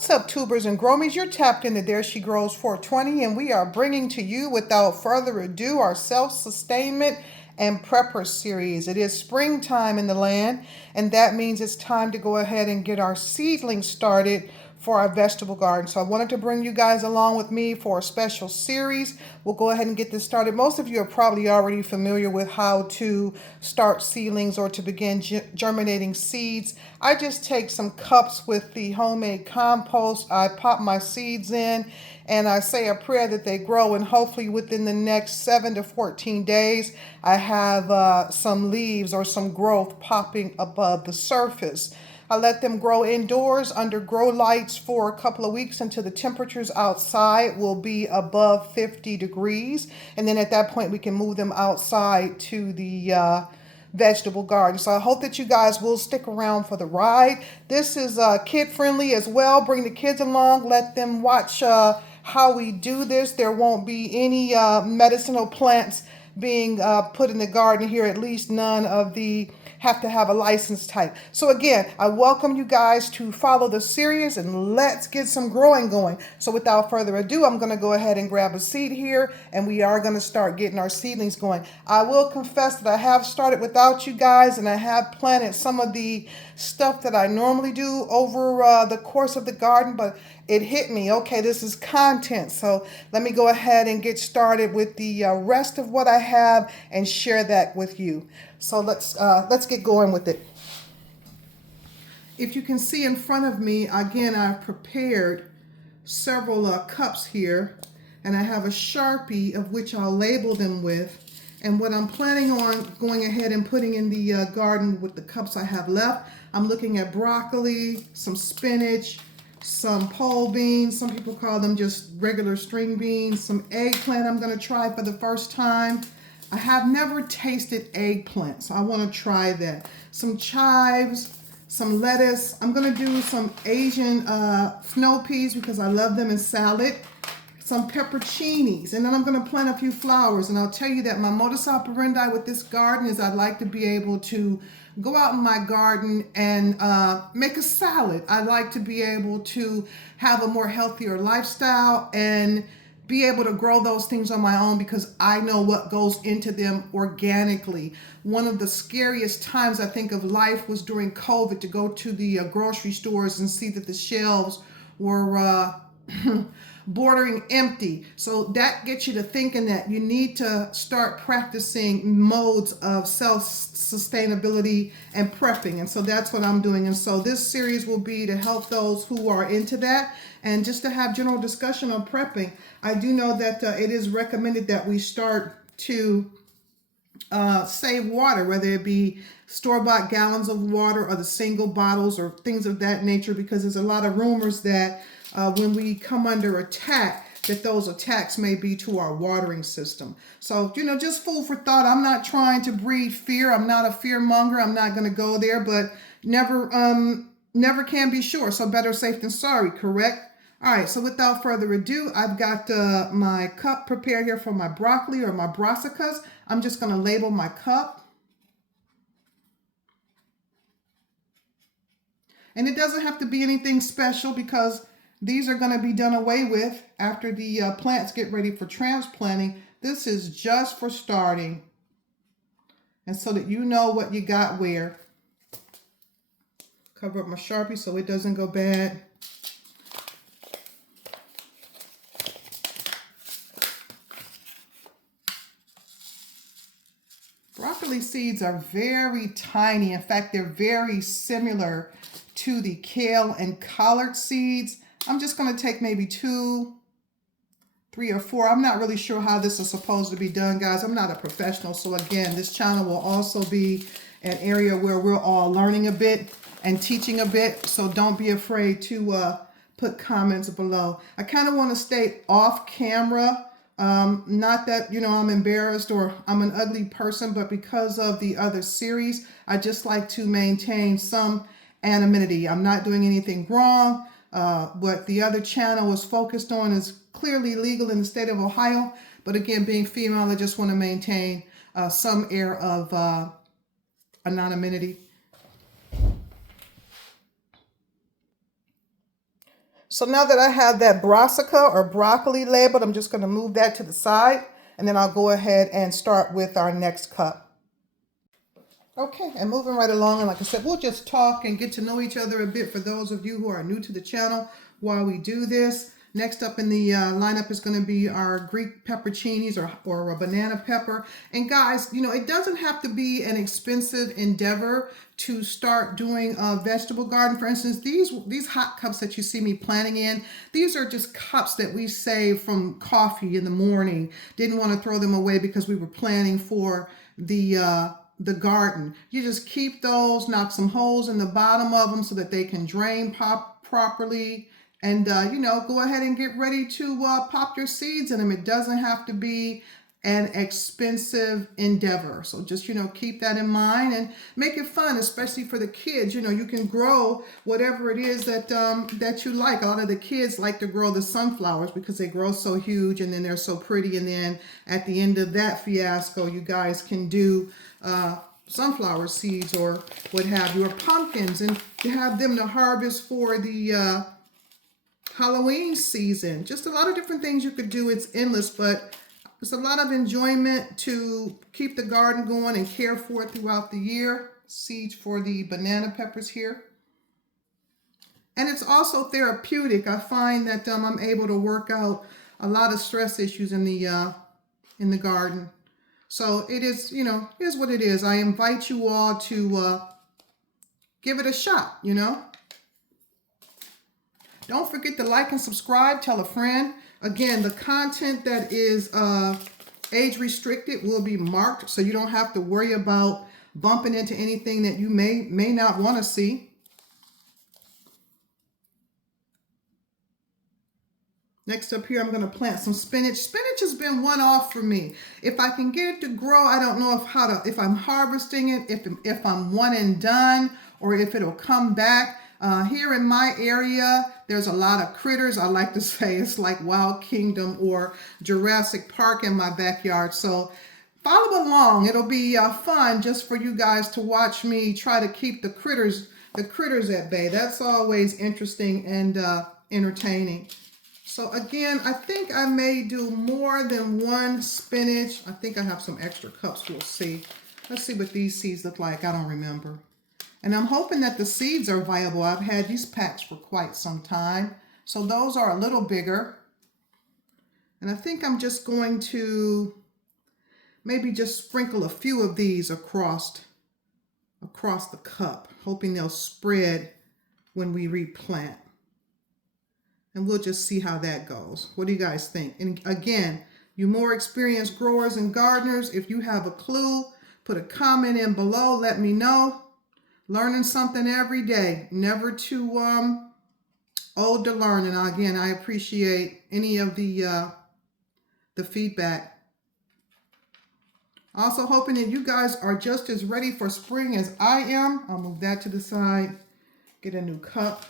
What's up, tubers and gromies? You're tapped into There She Grows 420, and we are bringing to you, without further ado, our self-sustainment and prepper series. It is springtime in the land, and that means it's time to go ahead and get our seedlings started for our vegetable garden. So I wanted to bring you guys along with me for a special series. We'll go ahead and get this started. Most of you are probably already familiar with how to start seedlings or to begin germinating seeds. I just take some cups with the homemade compost. I pop my seeds in and I say a prayer that they grow, and hopefully within the next 7 to 14 days I have some leaves or some growth popping above the surface. I let them grow indoors under grow lights for a couple of weeks until the temperatures outside will be above 50 degrees. And then at that point, we can move them outside to the vegetable garden. So I hope that you guys will stick around for the ride. This is kid friendly as well. Bring the kids along. Let them watch how we do this. There won't be any medicinal plants being put in the garden here, at least none of the have to have a license type. So again, I welcome you guys to follow the series and let's get some growing going. So without further ado, I'm going to go ahead and grab a seed here, and we are going to start getting our seedlings going. I will confess that I have started without you guys, and I have planted some of the stuff that I normally do over the course of the garden, but it hit me, okay, this is content. So let me go ahead and get started with the rest of what I have and share that with you. So let's get going with it. If you can see in front of me, again, I've prepared several cups here, and I have a Sharpie of which I'll label them with. And what I'm planning on going ahead and putting in the garden with the cups I have left, I'm looking at broccoli, some spinach, some pole beans, some people call them just regular string beans, some eggplant I'm going to try for the first time. I have never tasted eggplant, so I want to try that. Some chives, some lettuce. I'm going to do some Asian snow peas because I love them in salad. Some pepperoncinis, and then I'm going to plant a few flowers. And I'll tell you that my modus operandi with this garden is I'd like to be able to go out in my garden and make a salad. I like to be able to have a more healthier lifestyle and be able to grow those things on my own because I know what goes into them organically. One of the scariest times I think of life was during COVID, to go to the grocery stores and see that the shelves were bordering empty. So that gets you to thinking that you need to start practicing modes of self-sustainability and prepping. And so that's what I'm doing. And so this series will be to help those who are into that and just to have general discussion on prepping. I do know that it is recommended that we start to save water, whether it be store-bought gallons of water or the single bottles or things of that nature, because there's a lot of rumors that when we come under attack, that those attacks may be to our watering system. So, you know, just food for thought. I'm not trying to breed fear. I'm not a fear monger. I'm not going to go there, but never can be sure. So better safe than sorry, correct? All right, so without further ado, I've got my cup prepared here for my broccoli or my brassicas. I'm just going to label my cup. And it doesn't have to be anything special because these are going to be done away with after the plants get ready for transplanting. This is just for starting. And so that you know what you got where. Cover up my Sharpie so it doesn't go bad. Broccoli seeds are very tiny. In fact, they're very similar to the kale and collard seeds. I'm just going to take maybe 2, 3, or 4. I'm not really sure how this is supposed to be done, guys. I'm not a professional. So again, this channel will also be an area where we're all learning a bit and teaching a bit. So don't be afraid to put comments below. I kind of want to stay off camera. Not that, you know, I'm embarrassed or I'm an ugly person, but because of the other series, I just like to maintain some anonymity. I'm not doing anything wrong. What the other channel is focused on is clearly legal in the state of Ohio. But again, being female, I just want to maintain some air of anonymity. So now that I have that brassica or broccoli labeled, I'm just going to move that to the side, and then I'll go ahead and start with our next cup. Okay, and moving right along, and like I said, we'll just talk and get to know each other a bit for those of you who are new to the channel while we do this. Next up in the lineup is going to be our Greek pepperoncinis or a banana pepper. And guys, you know, it doesn't have to be an expensive endeavor to start doing a vegetable garden. For instance, these hot cups that you see me planting in, these are just cups that we saved from coffee in the morning. Didn't want to throw them away because we were planning for the garden. You just keep those, knock some holes in the bottom of them so that they can drain properly. And, you know, go ahead and get ready to pop your seeds in them. It doesn't have to be an expensive endeavor. So just, you know, keep that in mind and make it fun, especially for the kids. You know, you can grow whatever it is that that you like. A lot of the kids like to grow the sunflowers because they grow so huge and then they're so pretty. And then at the end of that fiasco, you guys can do sunflower seeds or what have you, or pumpkins, and you have them to harvest for the Halloween season. Just a lot of different things you could do. It's endless, but it's a lot of enjoyment to keep the garden going and care for it throughout the year. Seeds for the banana peppers here. And it's also therapeutic. I find that I'm able to work out a lot of stress issues in the garden. So it is, you know, here's what it is. I invite you all to give it a shot, you know. Don't forget to like and subscribe. Tell a friend. Again, the content that is age restricted will be marked, so you don't have to worry about bumping into anything that you may not want to see. Next up here, I'm going to plant some spinach. Spinach has been one off for me. If I can get it to grow, I don't know if I'm harvesting it, if I'm one and done, or if it'll come back. Here in my area, there's a lot of critters. I like to say it's like Wild Kingdom or Jurassic Park in my backyard. So follow along. It'll be fun just for you guys to watch me try to keep the critters at bay. That's always interesting and entertaining. So again, I think I may do more than one spinach. I think I have some extra cups. We'll see. Let's see what these seeds look like. I don't remember. And I'm hoping that the seeds are viable. I've had these packs for quite some time. So those are a little bigger. And I think I'm just going to maybe just sprinkle a few of these across the cup, hoping they'll spread when we replant. And we'll just see how that goes. What do you guys think? And again, you more experienced growers and gardeners, if you have a clue, put a comment in below. Let me know. Learning something every day. Never too old to learn. And again, I appreciate any of the feedback. Also hoping that you guys are just as ready for spring as I am. I'll move that to the side. Get a new cup.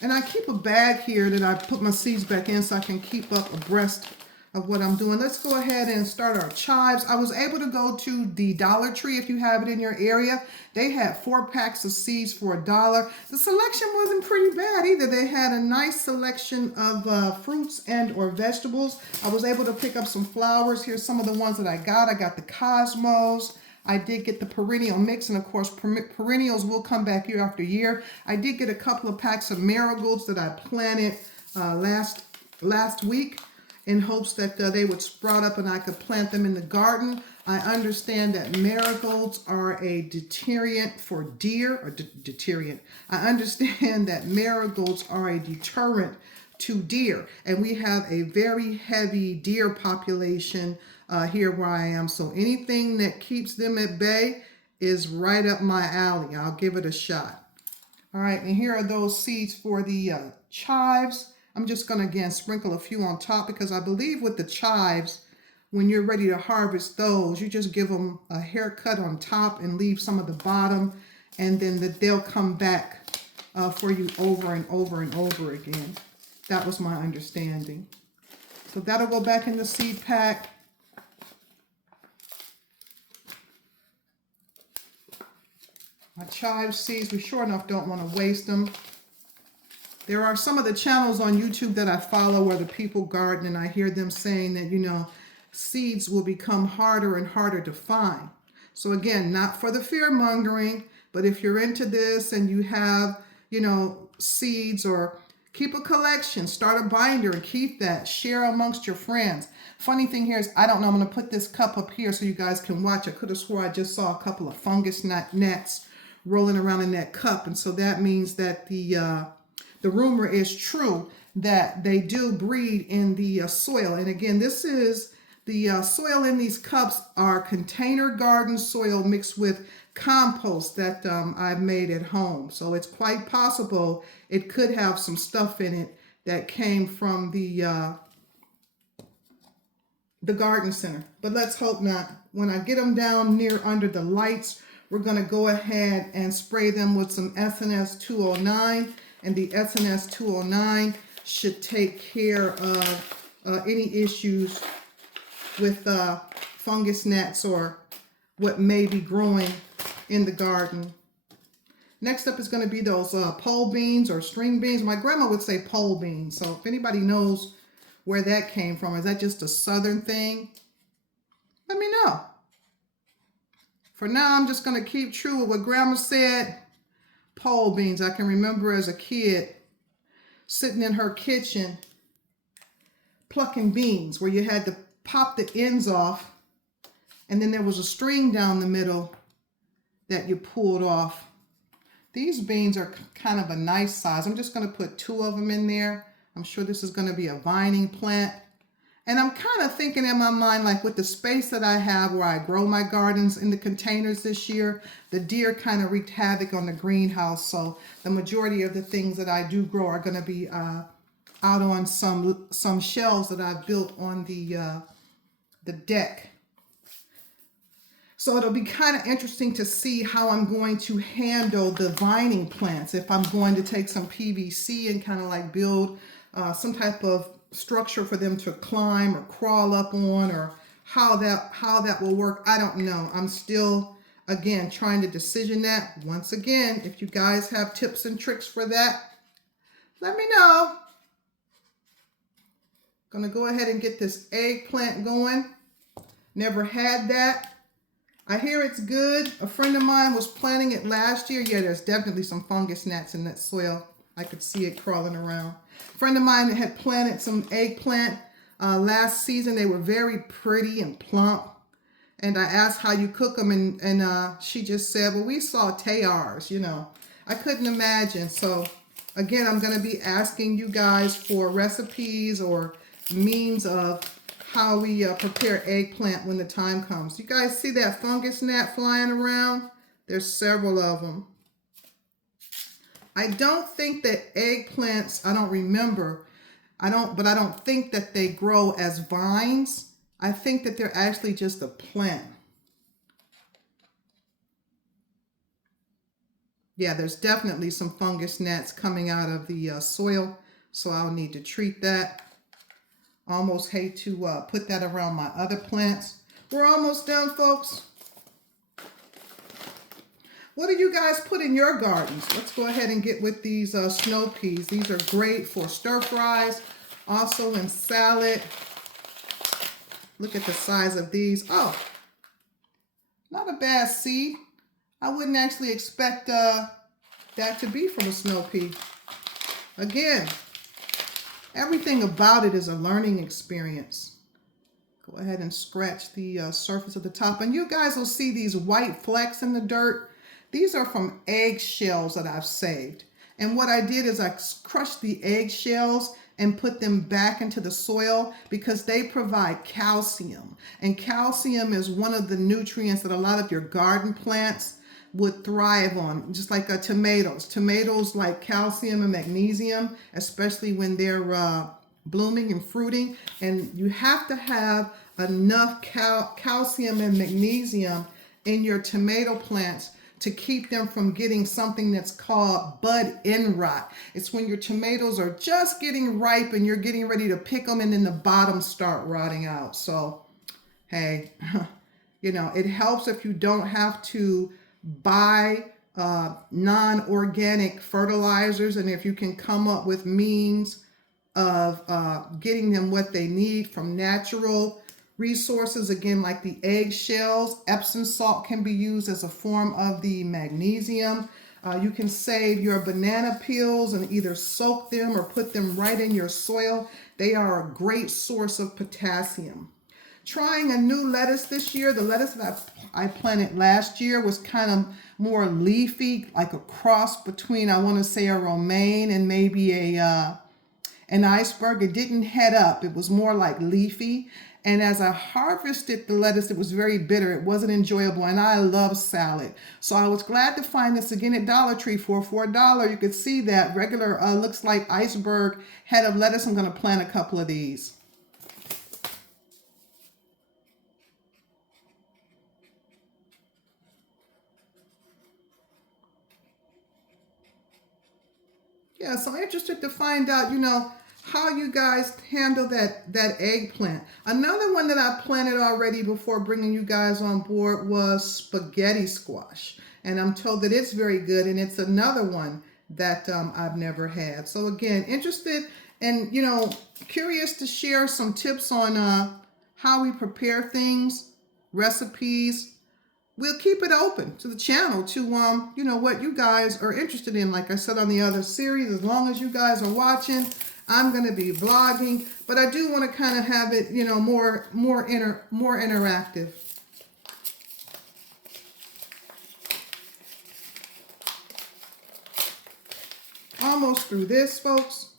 And I keep a bag here that I put my seeds back in so I can keep up abreast of what I'm doing. Let's go ahead and start our chives. I was able to go to the Dollar Tree if you have it in your area. They had 4 packs of seeds for $1. The selection wasn't pretty bad either. They had a nice selection of fruits and or vegetables. I was able to pick up some flowers. Here's some of the ones that I got. I got the Cosmos. I did get the perennial mix, and of course, perennials will come back year after year. I did get a couple of packs of marigolds that I planted last week in hopes that they would sprout up and I could plant them in the garden. I understand that marigolds are a deterrent for deer, or deterrent. I understand that marigolds are a deterrent to deer, and we have a very heavy deer population here where I am. So anything that keeps them at bay is right up my alley. I'll give it a shot. All right, and here are those seeds for the chives. I'm just going to, again, sprinkle a few on top because I believe with the chives, when you're ready to harvest those, you just give them a haircut on top and leave some of the bottom, and then they'll come back for you over and over and over again. That was my understanding. So that'll go back in the seed pack. My chive seeds, we sure enough don't want to waste them. There are some of the channels on YouTube that I follow where the people garden, and I hear them saying that, you know, seeds will become harder and harder to find. So again, not for the fear mongering, but if you're into this and you have, you know, seeds, or keep a collection, start a binder and keep that, share amongst your friends. Funny thing here is, I don't know, I'm going to put this cup up here so you guys can watch. I could have swore I just saw a couple of fungus gnats rolling around in that cup. And so that means that the rumor is true that they do breed in the soil. And again, this is the soil in these cups are container garden soil mixed with compost that I've made at home. So it's quite possible it could have some stuff in it that came from the garden center. But let's hope not. When I get them down near under the lights, we're going to go ahead and spray them with some SNS 209. And the SNS 209 should take care of any issues with fungus gnats or what may be growing in the garden. Next up is going to be those pole beans or string beans. My grandma would say pole beans. So if anybody knows where that came from, is that just a southern thing? Let me know. For now, I'm just going to keep true with what grandma said. Pole beans. I can remember as a kid sitting in her kitchen plucking beans where you had to pop the ends off, and then there was a string down the middle that you pulled off. These beans are kind of a nice size. I'm just going to put 2 of them in there. I'm sure this is going to be a vining plant. And I'm kind of thinking in my mind, like with the space that I have where I grow my gardens in the containers this year, the deer kind of wreaked havoc on the greenhouse. So the majority of the things that I do grow are going to be out on some shelves that I've built on the deck. So it'll be kind of interesting to see how I'm going to handle the vining plants. If I'm going to take some PVC and kind of like build some type of structure for them to climb or crawl up on, or how that will work, I don't know. I'm still, again, trying to decision that. Once again, if you guys have tips and tricks for that, let me know. Gonna go ahead and get this eggplant going. Never had that. I hear it's good. A friend of mine was planting it last year. Yeah, there's definitely some fungus gnats in that soil. I could see it crawling around. A friend of mine had planted some eggplant last season. They were very pretty and plump. And I asked how you cook them, and she just said, well, we saute ours, you know. I couldn't imagine. So again, I'm going to be asking you guys for recipes or means of how we prepare eggplant when the time comes. You guys see that fungus gnat flying around? There's several of them. I don't think that eggplants, I don't remember, but I don't think that they grow as vines. I think that they're actually just a plant. Yeah, there's definitely some fungus gnats coming out of the soil, so I'll need to treat that. Almost hate to put that around my other plants. We're almost done, folks. What do you guys put in your gardens? Let's go ahead and get with these snow peas. These are great for stir fries, also in salad. Look at the size of these. Oh, not a bad seed. I wouldn't actually expect that to be from a snow pea. Again, everything about it is a learning experience. Go ahead and scratch the surface of the top. And you guys will see these white flecks in the dirt. These are from eggshells that I've saved. And what I did is I crushed the eggshells and put them back into the soil because they provide calcium. And calcium is one of the nutrients that a lot of your garden plants would thrive on, just like tomatoes. Tomatoes like calcium and magnesium, especially when they're blooming and fruiting. And you have to have enough calcium and magnesium in your tomato plants to keep them from getting something that's called bud end rot. It's when your tomatoes are just getting ripe and you're getting ready to pick them, and then the bottoms start rotting out. So, hey, you know, it helps if you don't have to buy non-organic fertilizers, and if you can come up with means of getting them what they need from natural resources, again, like the egg shells, Epsom salt can be used as a form of the magnesium. You can save your banana peels and either soak them or put them right in your soil. They are a great source of potassium. Trying a new lettuce this year. The lettuce that I planted last year was kind of more leafy, like a cross between, I want to say, a romaine and maybe an iceberg. It didn't head up. It was more like leafy. And as I harvested the lettuce, it was very bitter. It wasn't enjoyable. And I love salad. So I was glad to find this again at Dollar Tree for $1. You could see that regular, looks like iceberg head of lettuce. I'm going to plant a couple of these. Yeah, so I'm interested to find out, how you guys handle that eggplant. Another one that I planted already before bringing you guys on board was spaghetti squash. And I'm told that it's very good, and it's another one that I've never had. So again, interested and, curious to share some tips on how we prepare things, recipes. We'll keep it open to the channel to, what you guys are interested in. Like I said on the other series, as long as you guys are watching, I'm going to be vlogging. But I do want to kind of have it, more interactive. Almost through this, folks.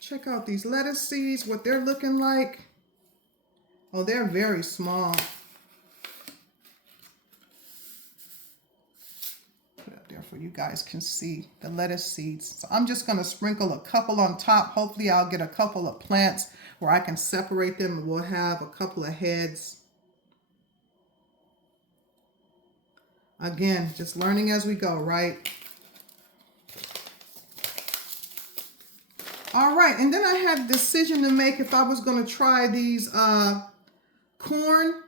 Check out these lettuce seeds, what they're looking like. Oh, they're very small. For you guys can see the lettuce seeds. So I'm just going to sprinkle a couple on top. Hopefully I'll get a couple of plants where I can separate them and we'll have a couple of heads. Again, just learning as we go, right? All right, and then I had a decision to make if I was going to try these corn.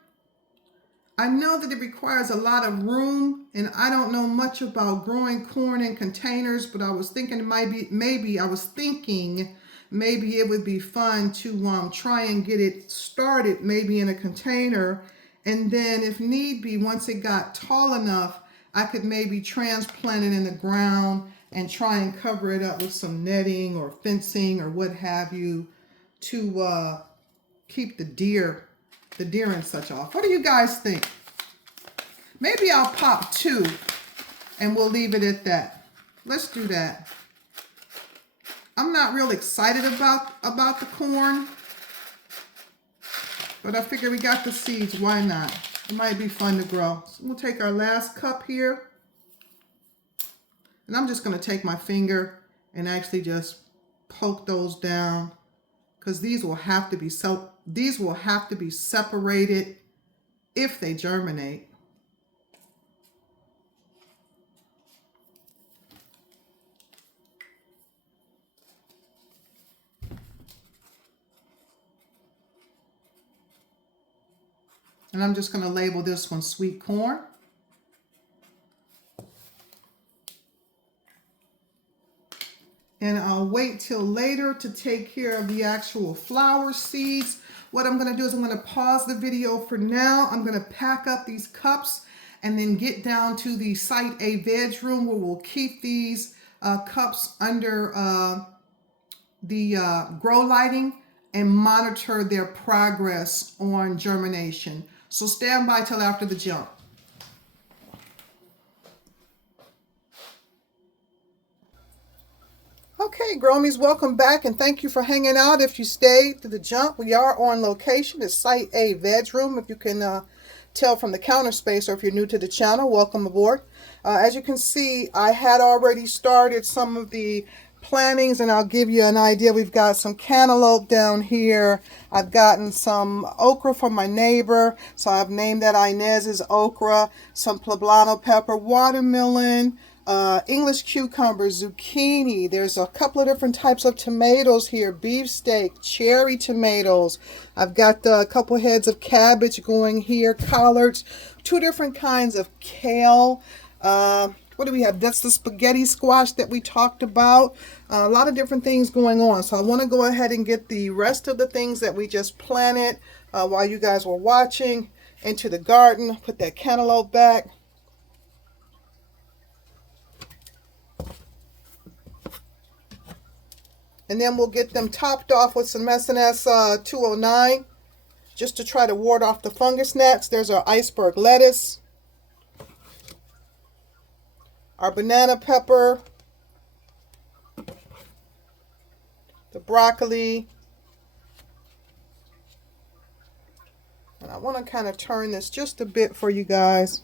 I know that it requires a lot of room, and I don't know much about growing corn in containers, but I was thinking maybe it would be fun to try and get it started maybe in a container, and then if need be, once it got tall enough, I could maybe transplant it in the ground and try and cover it up with some netting or fencing or what have you to keep the deer and such off. What do you guys think? Maybe I'll pop 2 and we'll leave it at that. Let's do that. I'm not real excited about the corn, but I figure we got the seeds. Why not? It might be fun to grow. So we'll take our last cup here, and I'm just going to take my finger and actually just poke those down, because these will have to be separated if they germinate. And I'm just going to label this one sweet corn. And I'll wait till later to take care of the actual flower seeds. What I'm going to do is I'm going to pause the video for now. I'm going to pack up these cups and then get down to the Site A veg room where we'll keep these cups under the grow lighting and monitor their progress on germination. So stand by till after the jump. Okay, Gromies, welcome back, and thank you for hanging out. If you stayed to the jump, we are on location. It's Site A Veg Room. If you can tell from the counter space, or if you're new to the channel, welcome aboard. As you can see, I had already started some of the plantings, and I'll give you an idea. We've got some cantaloupe down here. I've gotten some okra from my neighbor, so I've named that Inez's okra. Some poblano pepper, watermelon, English cucumber, zucchini. There's a couple of different types of tomatoes here, beefsteak, cherry tomatoes. I've got a couple heads of cabbage going here, collards, 2 different kinds of kale. What do we have? That's the spaghetti squash that we talked about. A lot of different things going on. So I want to go ahead and get the rest of the things that we just planted while you guys were watching into the garden. Put that cantaloupe back. And then we'll get them topped off with some S&S 209 just to try to ward off the fungus gnats. There's our iceberg lettuce, our banana pepper, the broccoli. And I want to kind of turn this just a bit for you guys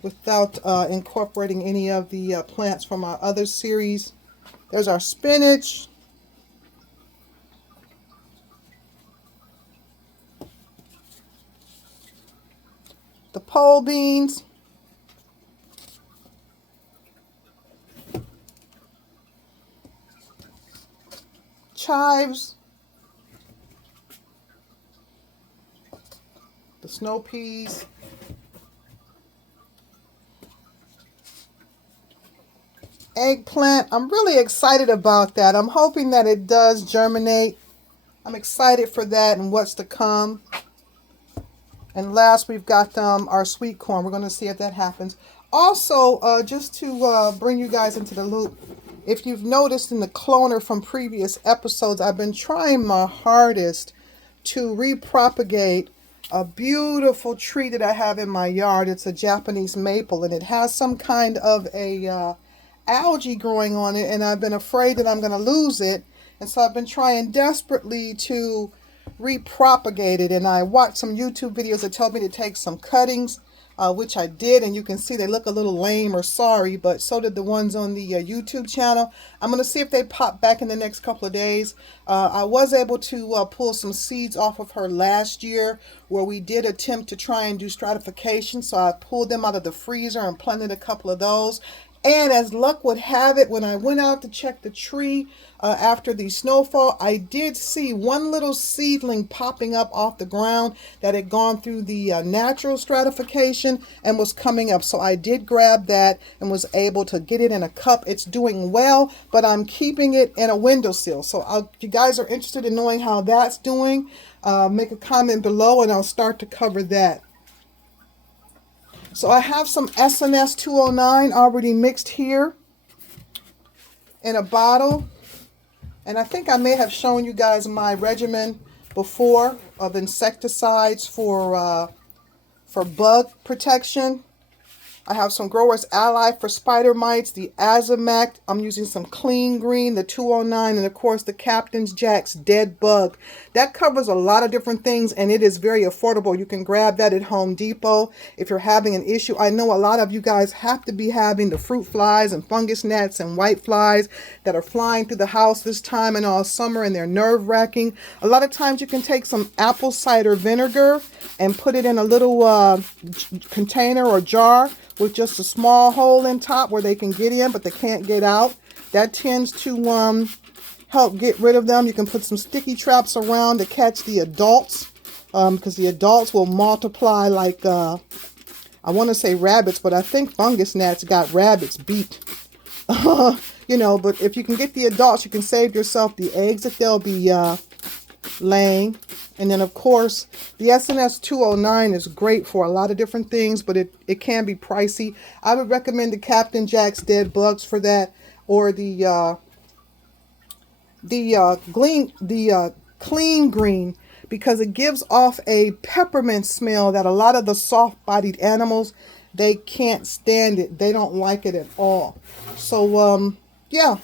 without incorporating any of the plants from our other series. There's our spinach. The pole beans. Chives. The snow peas. Eggplant. I'm really excited about that. I'm hoping that it does germinate. I'm excited for that and what's to come. And last, we've got our sweet corn. We're going to see if that happens. Also, just to bring you guys into the loop, if you've noticed in the cloner from previous episodes, I've been trying my hardest to repropagate a beautiful tree that I have in my yard. It's a Japanese maple, and it has some kind of a algae growing on it, and I've been afraid that I'm going to lose it. And so I've been trying desperately to repropagate it, and I watched some YouTube videos that told me to take some cuttings, which I did, and you can see they look a little lame or sorry, but so did the ones on the YouTube channel. I'm going to see if they pop back in the next couple of days. I was able to pull some seeds off of her last year where we did attempt to try and do stratification, so I pulled them out of the freezer and planted a couple of those. And as luck would have it, when I went out to check the tree after the snowfall, I did see one little seedling popping up off the ground that had gone through the natural stratification and was coming up. So I did grab that and was able to get it in a cup. It's doing well, but I'm keeping it in a windowsill. So if you guys are interested in knowing how that's doing, make a comment below and I'll start to cover that. So I have some S&S 209 already mixed here in a bottle. And I think I may have shown you guys my regimen before of insecticides for bug protection. I have some Growers Ally for spider mites, the Azomac. I'm using some Clean Green, the 209, and of course the Captain's Jack's Dead Bug. That covers a lot of different things, and it is very affordable. You can grab that at Home Depot if you're having an issue. I know a lot of you guys have to be having the fruit flies and fungus gnats and white flies that are flying through the house this time and all summer, and they're nerve-wracking. A lot of times you can take some apple cider vinegar and put it in a little container or jar with just a small hole in top where they can get in but they can't get out. That tends to help get rid of them. You can put some sticky traps around to catch the adults because the adults will multiply like I want to say rabbits, but I think fungus gnats got rabbits beat. You know, but if you can get the adults, you can save yourself the eggs that they'll be laying. And then, of course, the S&S 209 is great for a lot of different things, but it can be pricey. I would recommend the Captain Jack's Dead Bugs for that, or the Clean Green, because it gives off a peppermint smell that a lot of the soft-bodied animals, they can't stand it. They don't like it at all. So, yeah,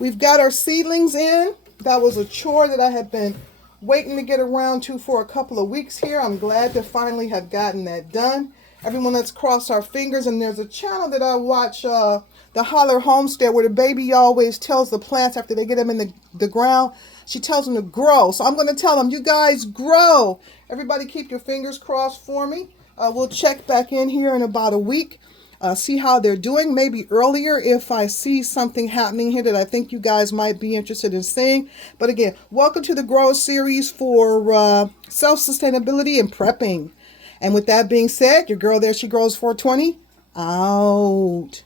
we've got our seedlings in. That was a chore that I had been waiting to get around to for a couple of weeks here. I'm glad to finally have gotten that done. Everyone, let's cross our fingers. And there's a channel that I watch, the Holler Homestead, where the baby always tells the plants after they get them in the ground, she tells them to grow. So I'm going to tell them, you guys grow. Everybody keep your fingers crossed for me. We'll check back in here in about a week. See how they're doing, maybe earlier if I see something happening here that I think you guys might be interested in seeing. But again, welcome to the Grow series for self-sustainability and prepping. And with that being said, your girl there, she grows 420. out.